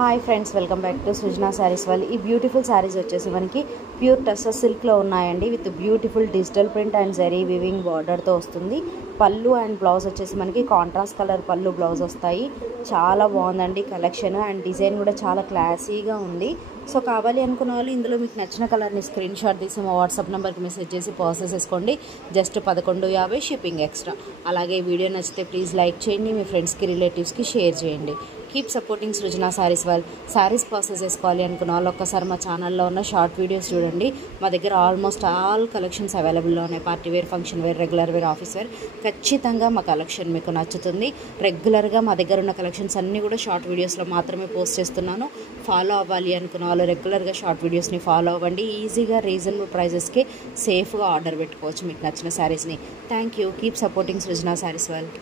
Hi friends, welcome back to Srujana Sarees వాళ్ళు. ఈ beautiful saris వచ్చేసి మనకి ప్యూర్ టస్సర్ సిల్క్లో ఉన్నాయండి. With beautiful digital print and zari weaving బార్డర్తో వస్తుంది. పళ్ళు అండ్ బ్లౌజ్ వచ్చేసి మనకి కాంట్రాస్ట్ కలర్ పళ్ళు బ్లౌజ్ వస్తాయి. చాలా బాగుందండి కలెక్షన్, అండ్ డిజైన్ కూడా చాలా క్లాసీగా ఉంది. సో కావాలి అనుకున్న వాళ్ళు ఇందులో మీకు నచ్చిన కలర్ని స్క్రీన్ షాట్ తీసి మా వాట్సాప్ నెంబర్కి మెసేజ్ చేసి ప్రాసెస్ చేసుకోండి. Just 11.50 shipping extra. అలాగే వీడియో నచ్చితే ప్లీజ్ లైక్ చేయండి, మీ ఫ్రెండ్స్కి రిలేటివ్స్కి షేర్ చేయండి. కీప్ సపోర్టింగ్ సృజన శారీస్ వాళ్ళు. శారీస్ ప్రాసెస్ చేసుకోవాలి అనుకున్న వాళ్ళు ఒక్కసారి మా ఛానల్లో ఉన్న షార్ట్ వీడియోస్ చూడండి. మా దగ్గర ఆల్మోస్ట్ ఆల్ కలెక్షన్స్ అవైలబుల్లో ఉన్నాయి. Party wear, function wear, regular wear, office wear. ఖచ్చితంగా మా కలెక్షన్ మీకు నచ్చుతుంది. రెగ్యులర్గా మా దగ్గర ఉన్న కలెక్షన్స్ అన్నీ కూడా షార్ట్ వీడియోస్లో మాత్రమే పోస్ట్ చేస్తున్నాను. ఫాలో అవ్వాలి అనుకున్న వాళ్ళు రెగ్యులర్గా షార్ట్ వీడియోస్ని ఫాలో అవ్వండి. ఈజీగా రీజనబుల్ ప్రైజెస్కి సేఫ్గా ఆర్డర్ పెట్టుకోవచ్చు మీకు నచ్చిన శారీస్ని. Thank you. Keep supporting Srujana Sarees వాళ్ళు.